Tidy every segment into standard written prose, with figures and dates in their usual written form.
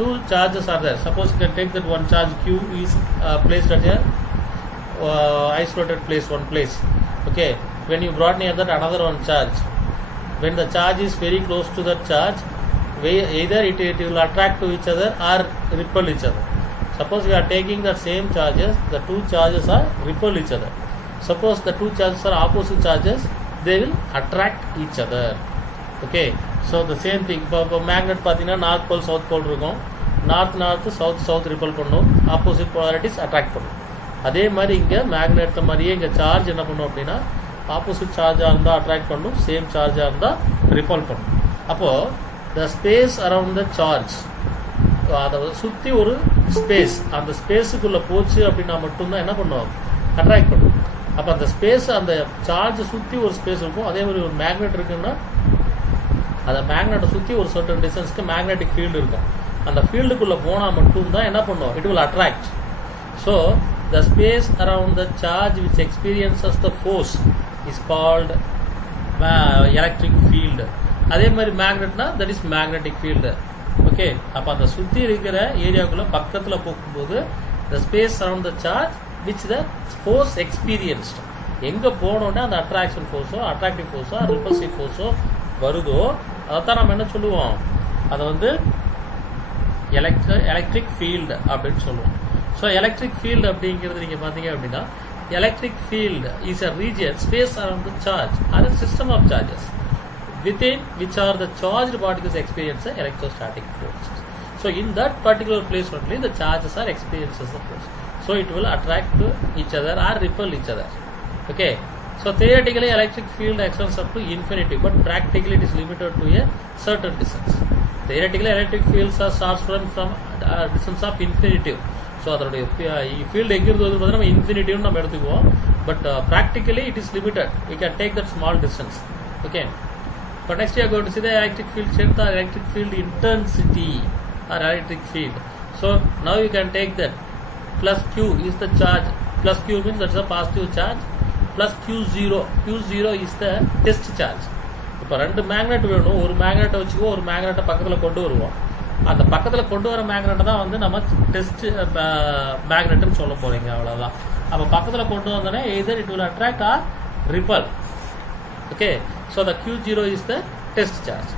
two charges are there. Suppose you can take that one charge Q is placed at a isolated place, one place. Okay, when you brought near that another one charge, when the charge is very close to that charge, either it will attract to each other or repel each other. Suppose we are taking the same charges, the two charges are repel each other. Suppose the two charges are opposite charges, they will attract each other. Okay, so the same thing. இப்போ magnet பார்த்தீங்கன்னா north pole south pole இருக்கும். North south ripple பண்ணும், opposite polarities attract பண்ணும். அதே மாதிரி இங்கே magnet மாதிரியே இங்கே சார்ஜ் என்ன பண்ணும் அப்படின்னா ஆப்போசிட் சார்ஜாக இருந்தால் அட்ராக்ட் பண்ணும், சேம் சார்ஜாக இருந்தால் ரிப்பல் பண்ணும். அப்போது த ஸ்பேஸ் அரவுண்ட் த சார்ஜ், அதை சுற்றி ஒரு ஸ்பேஸ், அந்த ஸ்பேஸுக்குள்ளே போச்சு அப்படின்னா மட்டும்தான் என்ன பண்ணுவோம், அட்ராக்ட் பண்ணும். அப்போ அந்த ஸ்பேஸ், அந்த சார்ஜை சுற்றி ஒரு ஸ்பேஸ் இருக்கும். அதே மாதிரி ஒரு மேக்னெட் இருக்குன்னா அந்த மேக்னெட்டை சுற்றி ஒரு சர்டன் டிஸ்டன்ஸ்க்கு மேக்னெட்டிக் ஃபீல்டு இருக்கும். அந்த ஃபீல்டுக்குள்ளே போனால் மட்டும்தான் என்ன பண்ணுவோம், it will attract. So the space around the charge which experiences the force is called electric field. அதே மாதிரி மேக்னெட்னா that is magnetic field. Okay, அப்போ அந்த சுற்றி இருக்கிற ஏரியாவுக்குள்ளே பக்கத்தில் போகும்போது the space around the charge which the force experienced, எங்கே போனோன்னா அந்த அட்ராக்ஷன் ஃபோர்ஸோ அட்ராக்டிவ் ஃபோர்ஸோ ரிப்பல்சிவ் ஃபோர்ஸோ வருதோ அதைத்தான் நம்ம என்ன சொல்லுவோம், அதை வந்து எலக்ட்ரிக் ஃபீல்டு அப்படின்னு சொல்லுவோம். ஸோ எலக்ட்ரிக் ஃபீல்டு அப்படிங்கிறது நீங்கள் பார்த்தீங்க அப்படின்னா electric field is a region space around the charge are a system of charges within which are the charged particles experience the electrostatic forces. So in that particular place only the charges are experiences the force. So it will attract to each other or repel each other. Okay. So theoretically electric field extends up to infinity, but practically it is limited to a certain distance. Theoretically electric fields are starts from distance of infinitive. So அதனுடைய field எங்க இருந்து வந்து நம்ம infinitive நம்ம எடுத்துக்குவோம், but practically it is limited. We can take that small distance. Okay. But next we are going to see the electric field strength or electric field intensity or electric field. So now you can take that plus Q is the charge. Plus Q means that's a positive charge. Plus Q0 is the test charge. இப்போ ரெண்டு magnet வேணும், ஒரு மேக்னெட்டை வச்சுக்குவோம், ஒரு மேக்னெட்டை பக்கத்தில் கொண்டு வருவோம். அந்த பக்கத்தில் கொண்டு வர மேக்னெட்டை தான் வந்து நம்ம டெஸ்ட் மேக்னெட்னு சொல்ல போறீங்க, அவ்வளோதான். அப்போ பக்கத்தில் கொண்டு வந்தோடனே either it will attract or repel. Okay, so the Q0 is the test charge.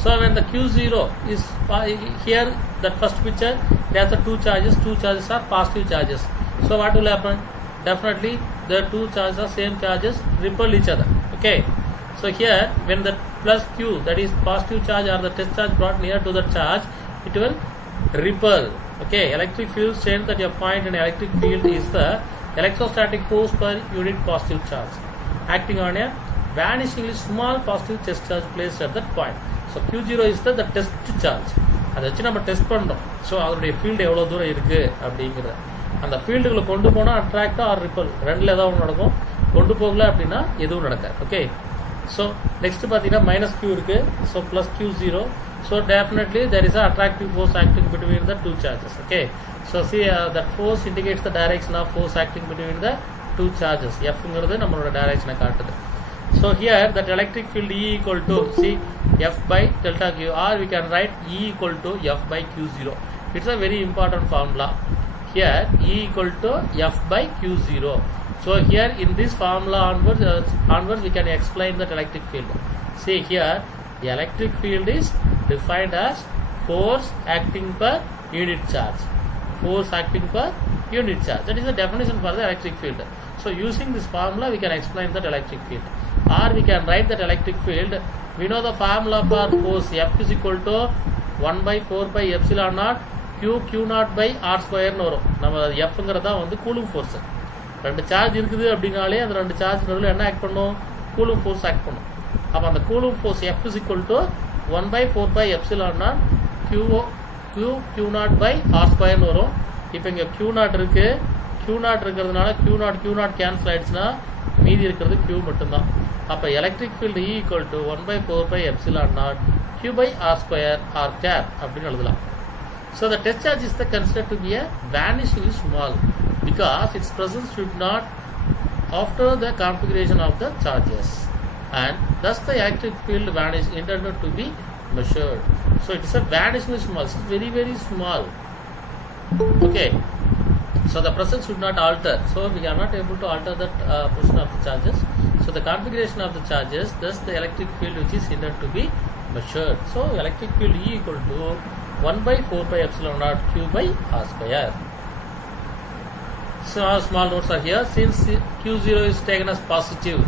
So when the Q0 is here, that first picture, there are two charges are positive charges. So what will happen? Definitely the two charges are same charges repel each other. Okay, so here when the plus Q, that is positive charge or the test charge brought near to the charge, it will repel. Okay, electric field strength at your point in electric field is the electrostatic force per unit positive charge acting on a vanishingly small positive test charge placed at that point. So Q0 is the test charge. அதை வச்சு நம்ம test பண்ணுறோம். So அதனுடைய field எவ்வளோ தூரம் இருக்குது அப்படிங்கிறத அந்த ஃபீல்டுகளை கொண்டு போனால் அட்ராக்டாக ஆர் ரிப்பல் ரெண்டில் ஏதாவது ஒன்று நடக்கும், கொண்டு போகல அப்படின்னா எதுவும் நடக்காது. ஓகே, ஸோ நெக்ஸ்ட் பார்த்தீங்கன்னா மைனஸ் Q இருக்குது. So plus Q0. So definitely there is a attractive force acting between the two charges. Okay, so see that force indicates the direction of force acting between the two charges. Fங்கிறது நம்மளோட டைரக்ஷனை காட்டுது. So here that electric field E equal to see F by delta Q, or we can write E equal to F by Q0. It's a very important formula. Here E equal to F by Q0. So here in this formula onwards we can explain that electric field. See here the electric field is defined as force acting per unit charge. Force acting per unit charge. That is the definition for the electric field. So using this formula we can explain that electric field. Or we can write that electric field. We know the formula for force F is equal to 1 by 4 by epsilon naught Q naught by R square னு வரும். நம்ம Fங்கிறது தான் வந்து coulomb force. ரெண்டு charge இருக்குது அப்படின்னாலே அந்த ரெண்டு சார்ஜ் நடுவில் என்ன ஆக்ட் பண்ணும், கூலும் ஃபோர்ஸ் ஆக்ட் பண்ணும். அப்போ அந்த coulomb force F is equal to 1 by 4 by epsilon naught Q naught by R square னு வரும். இப்போ இங்கே Q naught இருக்கு, Q naught இருக்கிறதுனால Q naught கேன்சல் ஆயிடுச்சுன்னா மீதி இருக்கிறது Q மட்டும்தான். அப்போ electric field E equal to 1 by 4 by epsilon naught Q by R square R cap அப்படின்னு எழுதலாம். So the test charge is considered to be a vanishingly small because its presence should not alter the configuration of the charges, and thus the electric field vanish intended to be measured. So it is a vanishingly small. It's very, very small. Okay. So the presence should not alter. So we are not able to alter that position of the charges. So the configuration of the charges, thus the electric field which is intended to be measured. So electric field E equal to 1 by 4 pi epsilon naught Q by R square. So small notes are here. Since Q0 is taken as positive,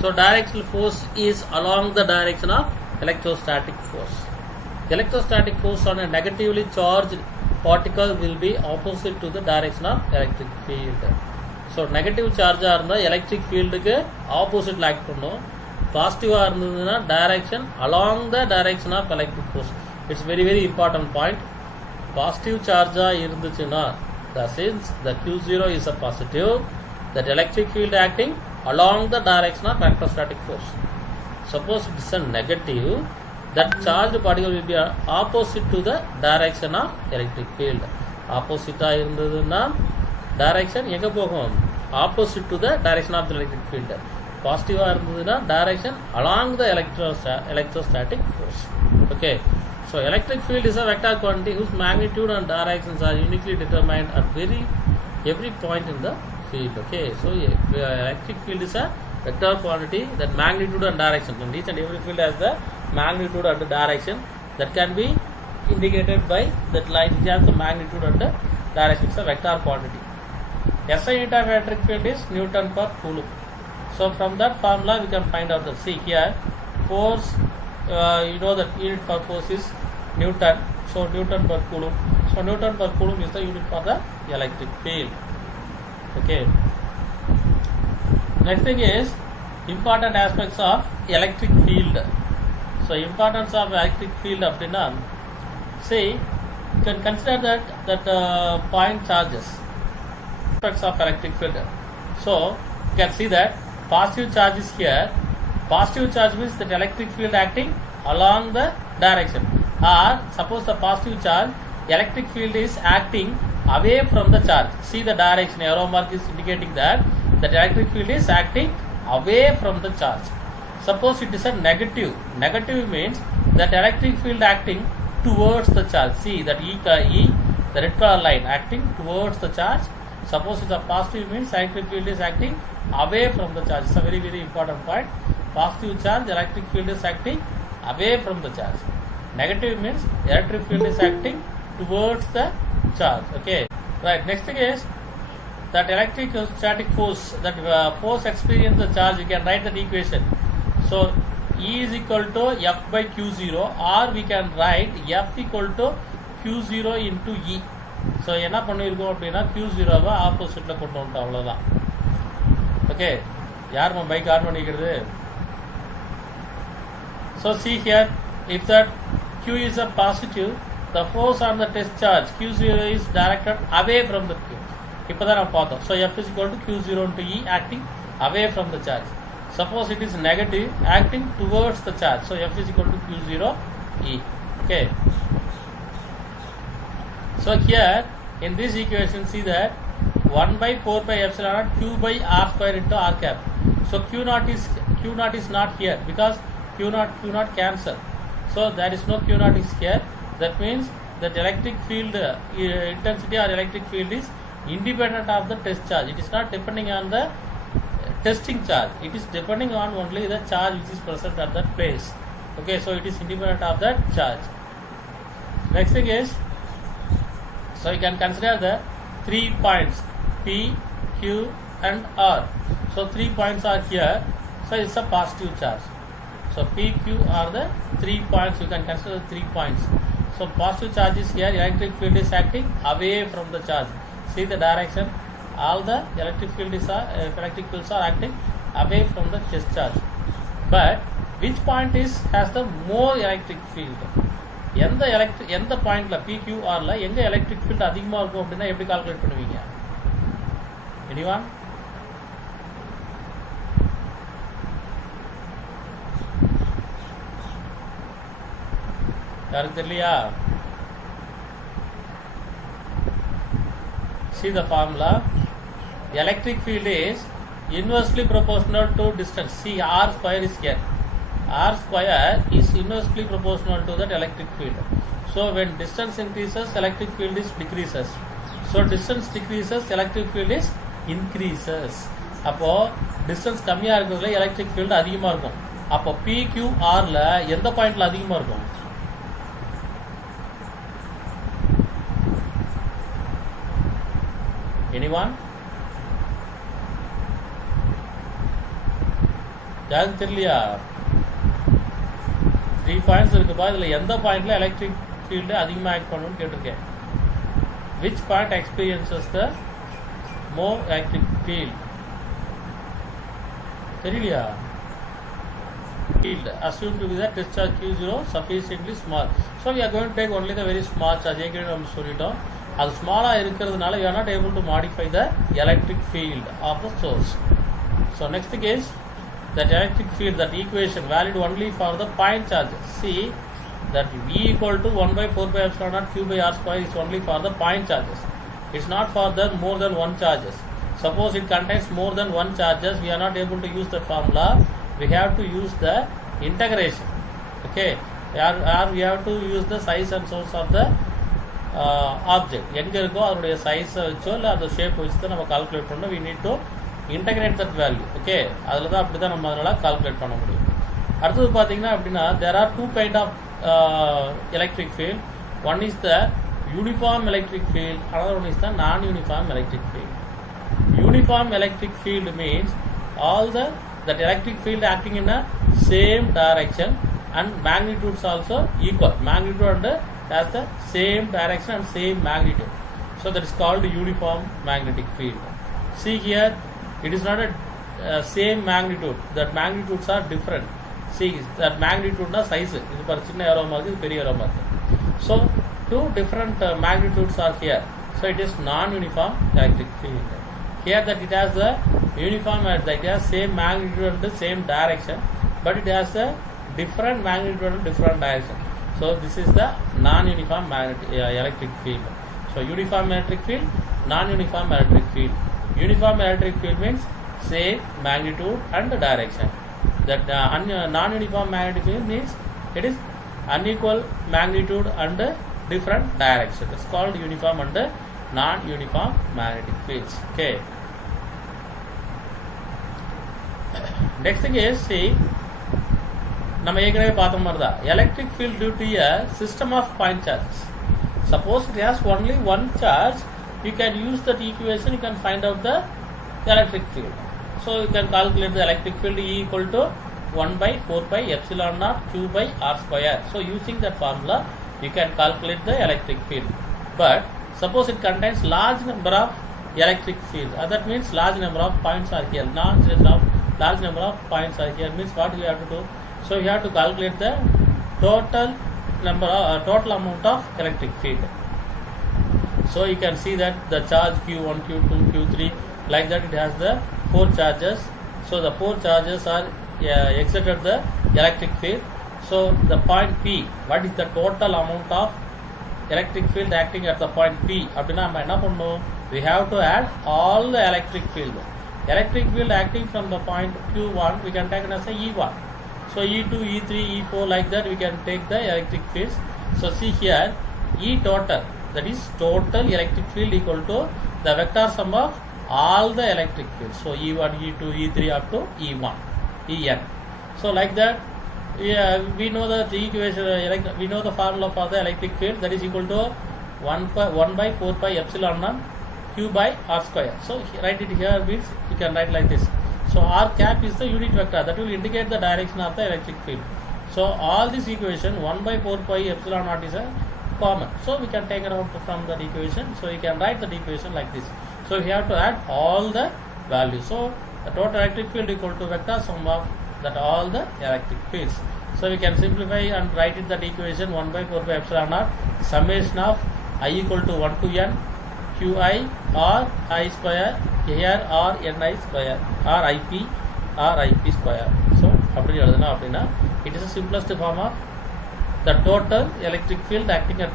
so directional force is along the direction of electrostatic force. Electrostatic force on a negatively charged particle will be opposite to the direction of electric field. So negative charge the electric field ku opposite la act pannum. Positive irundhaduna direction along the direction of electric force. It's very, very important point. Positive charge irundhuchuna, since the Q0 is a positive, that electric field acting along the direction of electrostatic force. Suppose it is a negative, that charged particle will be opposite to the direction of electric field. Opposite irundhaduna direction enga pogum, opposite to the direction of the electric field. Positive irundhaduna direction along the electrostatic force. Okay. So electric field is a vector quantity whose magnitude and directions are uniquely determined at every point in the field. Okay. So electric field is a vector quantity, that magnitude and direction. And each and every field has the magnitude and the direction that can be indicated by that line. It has the magnitude and the direction. It's a vector quantity. SI unit of electric field is Newton per Coulomb. So from that formula we can find out the, see here, force, you know that unit for force is Newton. So Newton per Coulomb. So Newton per Coulomb is the unit for the electric field. Okay. Next thing is important aspects of electric field. So importance of electric field appadina, see, you can consider that point charges. Aspects of electric field. So you can see that positive charge is here. Positive charge means that electric field acting along the direction. Or suppose the positive charge, electric field is acting away from the charge. See the direction, arrow mark is indicating that electric field is acting away from the charge. Suppose it is a negative. Negative means that electric field acting towards the charge. See that E, the red color line acting towards the charge. Suppose it's a positive means electric field is acting away from the charge. It's a very, very important point. Positive charge, electric field is acting away from the charge. Negative means electric field is acting towards the charge. Okay. Right. Next thing is that electrostatic force, that force experience the charge. You can write that equation. So E is equal to F by Q0, or we can write F equal to Q0 into E. So என்ன பண்ணிருக்கோம் அப்படினா Q0 வை ஆப்போசிட்ல கொண்டு வந்துட்டோம், அவ்வளவுதான். Okay, யார் நம்ம bike on பண்ணிக்கிறது? So see here, if that Q is a positive, the force on the test charge Q0 is directed away from the Q. இப்பதான் நம்ம பார்த்தோம். So F is equal to Q0 into E, acting away from the charge. Suppose it is negative, acting towards the charge. So F is equal to Q0 E. Okay. So here in this equation, see that 1 by 4 pi epsilon naught Q by R square into R cap. So Q naught is not here because Q naught cancel. So there is no Q naught is here. That means that electric field intensity or electric field is independent of the test charge. It is not depending on the testing charge. It is depending on only the charge which is present at that place. Okay, so it is independent of that charge. Next thing is, so you can consider the 3 points P, Q and R. So 3 points are here. So it's a positive charge. So P, Q are the 3 points. You can consider 3 points. So positive charge is here. Electric field is acting away from the charge. See the direction. All the electric fields are acting away from the test charge. But which point has the more electric field? எந்த பாயிண்ட்ல PQRல எங்க electric field அதிகமா இருக்கும் அப்படினா எப்படி calculate பண்ணுவீங்க? Anyone? யாருக்கு தெரியலையா? See the formula. Electric field is inversely proportional to distance. See, R square is here. R square is inversely proportional to that electric field. So when distance increases, electric field is decreases. So distance decreases, electric field is increases. அப்போ distance கம்மியா இருக்கிறதுல electric field அதிகமா இருக்கும். அப்போ PQR ல எந்த பாயிண்ட்ல அதிகமா இருக்கும்? Anyone? யாருக்கு தெரியலையா? 3 பாயிண்ட்ஸ் இருக்குப்பா. இதுல எந்த பாயிண்ட்ல எலக்ட்ரிக் ஃபீல்டு அதிகமா ஆக்ட் பண்ணணும்னு கேட்டிருக்கேன். Which point experiences the more electric field? தெரியலையா? Field assumed to be the discharge Q0 sufficiently small. So we are going to take only the very small charge. ஏற்கனவே நம்ம சொல்லிட்டோம். அது ஸ்மாலா இருக்கிறதுனால we are not able to modify the electric field of the source. So next thing is that electric field, that equation valid only for the point charges. See that V equal to 1 by 4 by epsilon naught Q by R square is only for the point charges. It's not for the more than one charges. Suppose it contains more than one charges, we are not able to use the formula. We have to use the integration. Okay, or we have to use the size and source of the object. எங்க இருக்கோ அதோடைய சைஸை வச்சோ இல்லை அந்த shape வச்சு தான் நம்ம கால்குலேட் பண்ணோம். we need to integrate that value. Okay, அதில் தான் அப்படி தான் நம்ம அதனால் கால்குலேட் பண்ண முடியும். அடுத்தது பார்த்தீங்கன்னா அப்படின்னா there are two kind of electric field. One is the uniform electric field, another one is the non-uniform electric field. Uniform electric field means all that electric field acting in a same direction and magnitudes also equal. Magnitude and has the same direction and same magnitude. So that is called uniform magnetic field. See here, it is not a same magnitude. That magnitudes are different. See that magnitude na size. This is chinna arrow mark, this is big arrow mark. So two different magnitudes are here. So it is non-uniform electric field. Here that it has the uniform, that it has same magnitude and the same direction, but it has a different magnitude and different direction. So this is the non-uniform electric field. So uniform electric field, non-uniform electric field. Uniform electric field means same magnitude and direction. That non-uniform magnetic field means it is unequal magnitude and different direction. It's called uniform and non-uniform magnetic fields. Okay. Next thing is, see, நம்ம ஏற்கனவே பார்த்த மாதிரி தான் electric field due to a system of point charges. Suppose it has only one charge, you can use that equation, you can find out the electric field. So you can calculate the electric field E equal to 1 by 4 pi epsilon naught Q by R square. So using that formula, you can calculate the electric field. But suppose it contains large number of electric field. That means large number of points are here. Large number of points are here means what we have to do? So we have to calculate the total amount of electric field. So you can see that the charge Q1, Q2, Q3, like that it has the 4 charges. So the 4 charges are exerted the electric field. So the point P, what is the total amount of electric field acting at the point P? அப்படினா நம்ம என்ன பண்ணணும்? We have to add all the electric field. Electric field acting from the point Q1, we can take it as a E1. So E2, E3, E4, like that we can take the electric fields. So see here, E total, that is total electric field equal to the vector sum of all the electric fields. So E1, E2, E3 up to E1, En. So like that, we know the equation, we know the formula for the electric field, that is equal to 1 by 4 pi epsilon naught Q by R square. So write it here means you can write like this. So R cap is the unit vector that will indicate the direction of the electric field. So all this equation 1 by 4 pi epsilon naught is a common. So we can take it out from that equation. So you can write that equation like this. So we have to add all the values. So the total electric field equal to vector sum of that all the electric fields. So we can simplify and write it that equation 1 by 4 by epsilon naught summation of I equal to 1 to n Qi or I square here or Ni square or Ip square. So it is the simplest form of the total electric field acting at